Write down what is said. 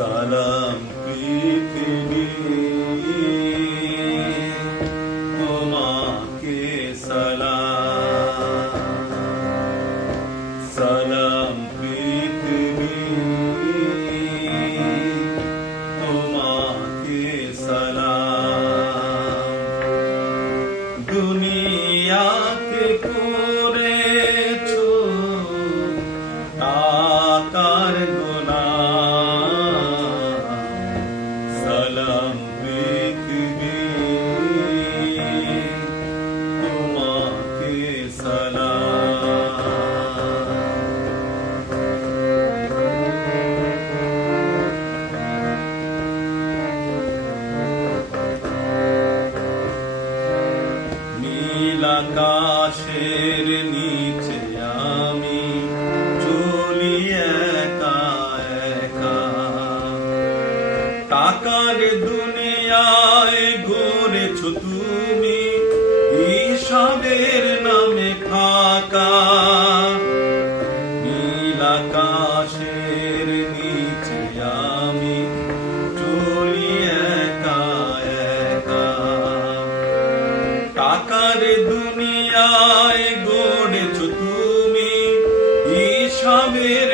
সালাম পৃথিবী তোমাকে সালাম, সালাম পৃথিবী তোমাকে সালাম। দুনিয়াকে করেছো টাকার সালাম পৃথিবী তোমাকে সালাম। নীল আকাশের নিচে আমি চলি একা একা, টাকার দুনিয়ায় ঘুরেছো তুমি হিসাবের নামে ফাঁকা। নীল আকাশের নিচে আমি চলি একা একা, টাকার দুনিয়ায় গড়েছো তুমি হিসাবের